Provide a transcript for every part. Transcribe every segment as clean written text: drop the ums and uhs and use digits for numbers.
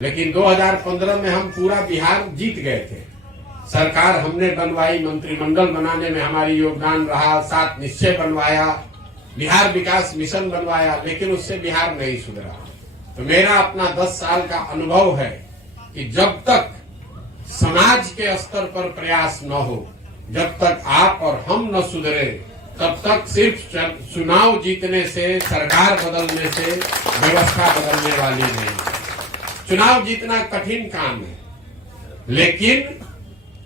लेकिन 2015 में हम पूरा बिहार जीत गए थे। सरकार हमने बनवाई, मंत्रिमंडल बनाने में हमारी योगदान रहा, 7 निश्चय बनवाया, बिहार विकास मिशन बनवाया, लेकिन उससे बिहार नहीं सुधरा। तो मेरा अपना 10 साल का अनुभव है कि जब तक समाज के स्तर पर प्रयास न हो, जब तक आप और हम न सुधरे, तब तक सिर्फ चुनाव जीतने से, सरकार बदलने से व्यवस्था बदलने वाली नहीं। चुनाव जीतना कठिन काम है, लेकिन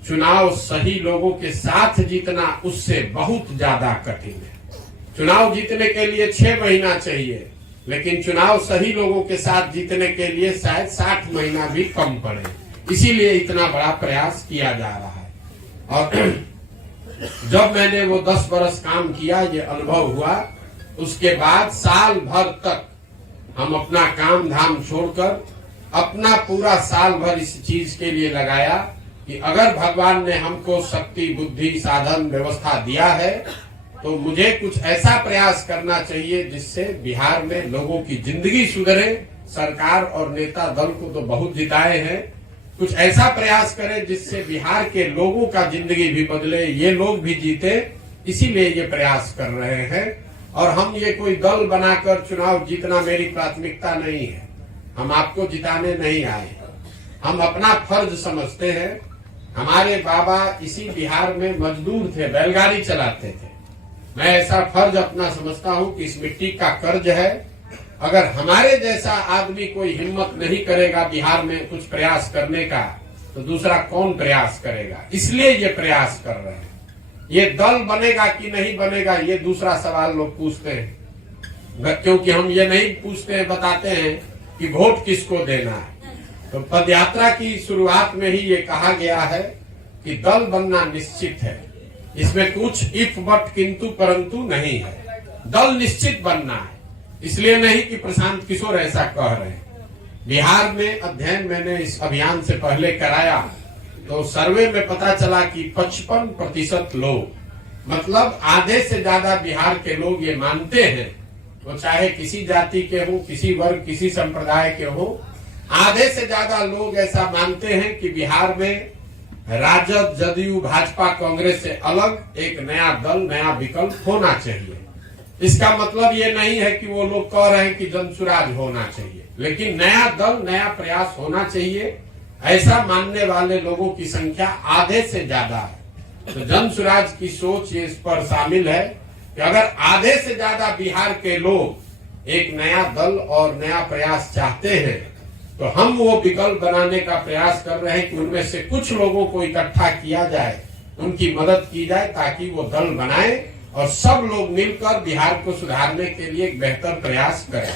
चुनाव सही लोगों के साथ जीतना उससे बहुत ज्यादा कठिन है। चुनाव जीतने के लिए 6 महीना चाहिए, लेकिन चुनाव सही लोगों के साथ जीतने के लिए शायद 60 महीना भी कम पड़े। इसीलिए इतना बड़ा प्रयास किया जा रहा है। और जब मैंने वो 10 बरस काम किया, ये अनुभव हुआ, उसके बाद साल भर तक हम अपना काम धाम छोड़कर अपना पूरा साल भर इस चीज के लिए लगाया कि अगर भगवान ने हमको शक्ति, बुद्धि, साधन, व्यवस्था दिया है तो मुझे कुछ ऐसा प्रयास करना चाहिए जिससे बिहार में लोगों की जिंदगी सुधरे। सरकार और नेता दल को तो बहुत जिताए हैं, कुछ ऐसा प्रयास करें जिससे बिहार के लोगों का जिंदगी भी बदले, ये लोग भी जीते। इसीलिए ये प्रयास कर रहे हैं। और हम ये कोई दल बनाकर चुनाव जीतना मेरी प्राथमिकता नहीं है। हम आपको जिताने नहीं आए, हम अपना फर्ज समझते हैं। हमारे बाबा इसी बिहार में मजदूर थे, बैलगाड़ी चलाते थे। मैं ऐसा फर्ज अपना समझता हूं कि इस मिट्टी का कर्ज है। अगर हमारे जैसा आदमी कोई हिम्मत नहीं करेगा बिहार में कुछ प्रयास करने का, तो दूसरा कौन प्रयास करेगा? इसलिए ये प्रयास कर रहे हैं। ये दल बनेगा कि नहीं बनेगा, ये दूसरा सवाल लोग पूछते हैं, क्योंकि हम ये नहीं पूछते हैं, बताते हैं कि वोट किसको देना है। तो पदयात्रा की शुरुआत में ही ये कहा गया है कि दल बनना निश्चित है, इसमें कुछ इफ बट किंतु परंतु नहीं है। दल निश्चित बनना है, इसलिए नहीं कि प्रशांत किशोर ऐसा कह रहे हैं। बिहार में अध्ययन मैंने इस अभियान से पहले कराया, तो सर्वे में पता चला कि 55% लोग, मतलब आधे से ज्यादा बिहार के लोग ये मानते हैं, वो चाहे किसी जाति के हो, किसी वर्ग, किसी संप्रदाय के हो, आधे से ज्यादा लोग ऐसा मानते हैं कि बिहार में राजद, जदयू, भाजपा, कांग्रेस से अलग एक नया दल, नया विकल्प होना चाहिए। इसका मतलब ये नहीं है कि वो लोग कह रहे हैं कि जनसुराज होना चाहिए, लेकिन नया दल, नया प्रयास होना चाहिए। ऐसा मानने वाले लोगों की संख्या आधे से ज्यादा है। तो जनसुराज की सोच इस पर शामिल है कि अगर आधे से ज्यादा बिहार के लोग एक नया दल और नया प्रयास चाहते हैं, तो हम वो विकल्प बनाने का प्रयास कर रहे हैं कि उनमें से कुछ लोगों को इकट्ठा किया जाए, उनकी मदद की जाए, ताकि वो दल बनाए और सब लोग मिलकर बिहार को सुधारने के लिए एक बेहतर प्रयास करें।